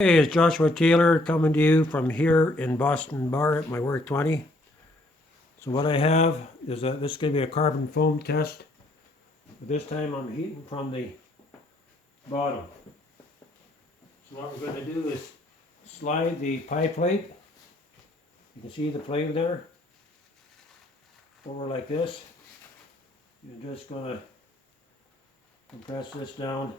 Hey, it's Joshua Taylor coming to you from here in Boston Bar at my work 20. So what I have is this is going to be a carbon foam test. But this time I'm heating from the bottom. So what we're going to do is slide the pie plate. You can see the plate there. Over like this. You're just going to compress this down.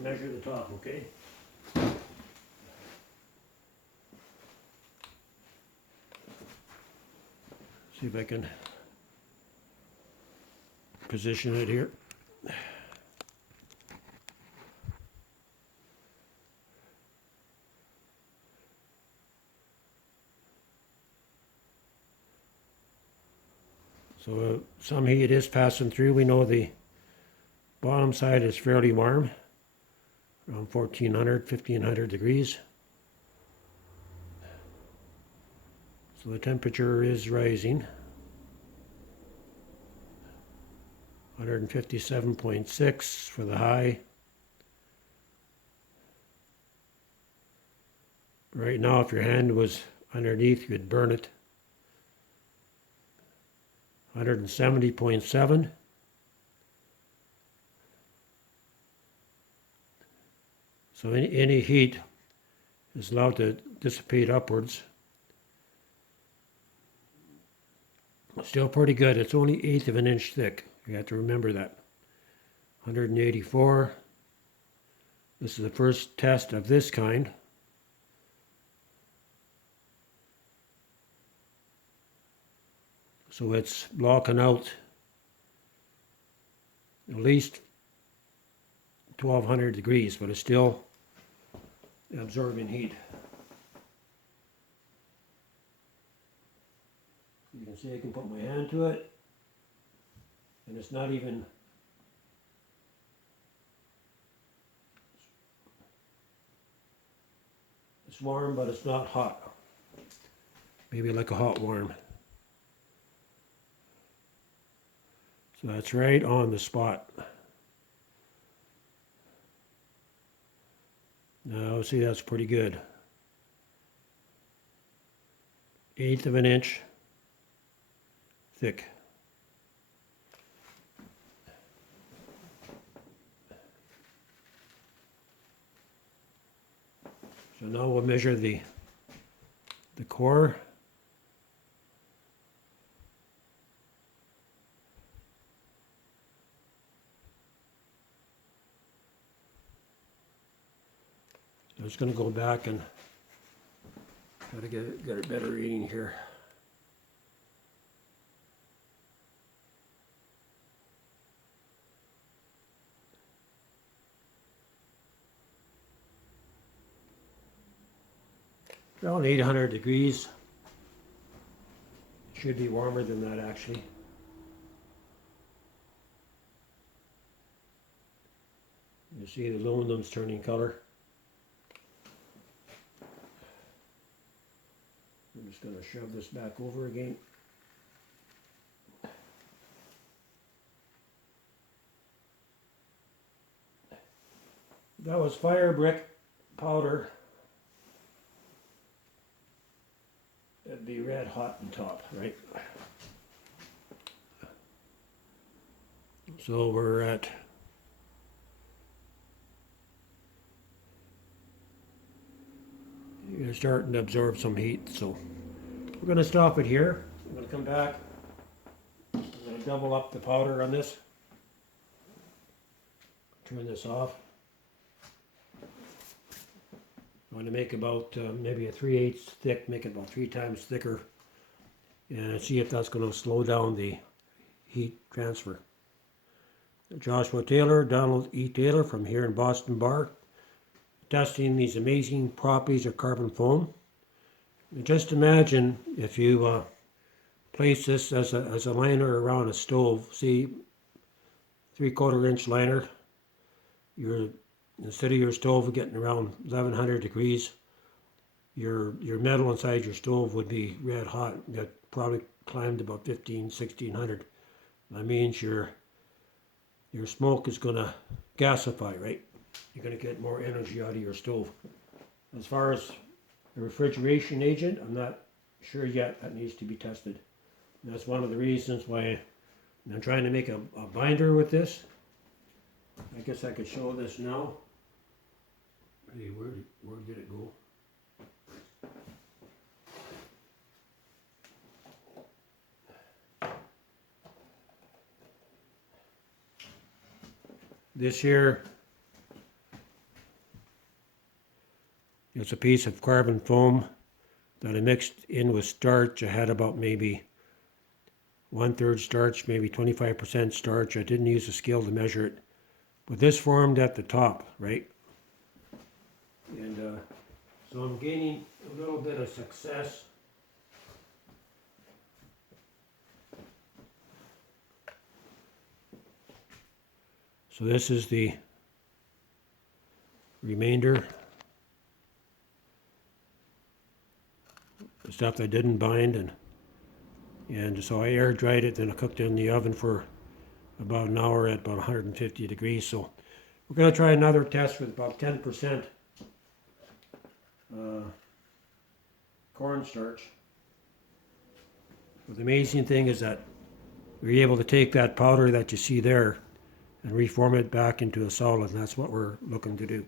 Measure the top, okay? See if I can position it here. So some heat is passing through. We know the bottom side is fairly warm. Around 1500 degrees. So the temperature is rising. 157.6 for the high. Right now, if your hand was underneath, you'd burn it. 170.7. So any heat is allowed to dissipate upwards. Still pretty good. It's only 1/8 of an inch thick. You have to remember that. 184. This is the first test of this kind. So it's blocking out at least 1200 degrees, but it's still absorbing heat. You can see I can put my hand to it, and it's not even it's warm, but it's not hot. Maybe like a hot warm. So that's right on the spot. Now, see, that's pretty good. 1/8 of an inch thick. So now we'll measure the core. I'm just going to go back and try to get a better reading here. Around 800 degrees. It should be warmer than that actually. You see the aluminum's turning color. I'm just going to shove this back over again. That was firebrick powder. It'd be red hot on top, right? So we're at you're starting to absorb some heat, so we're going to stop it here. I'm going to come back. I'm going to double up the powder on this. Turn this off. I'm going to make about maybe a 3/8 thick, make it about 3 times thicker, and see if that's going to slow down the heat transfer. Joshua Taylor, Donald E. Taylor from here in Boston Bar, testing these amazing properties of carbon foam. And just imagine if you place this as a liner around a stove. See, 3/4 inch liner. Instead of your stove getting around 1100 degrees, your metal inside your stove would be red hot. That probably climbed about 1600. That means your smoke is going to gasify, right? You're going to get more energy out of your stove. As far as the refrigeration agent, I'm not sure yet. That needs to be tested. And that's one of the reasons why I'm trying to make a binder with this. I guess I could show this now. Hey, where did it go? This here is a piece of carbon foam that I mixed in with starch. I had about maybe 1/3 starch, maybe 25% starch. I didn't use a scale to measure it. But this formed at the top, right? And so I'm gaining a little bit of success. So this is the remainder. The stuff that didn't bind, and so I air dried it, then I cooked it in the oven for about an hour at about 150 degrees. So we're going to try another test with about 10% cornstarch. But the amazing thing is that we're able to take that powder that you see there and reform it back into a solid, and that's what we're looking to do.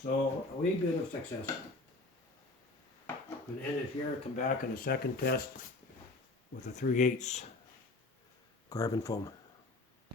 So a wee bit of success. I'm going to end it here, come back on a second test with a 3/8 carbon foam.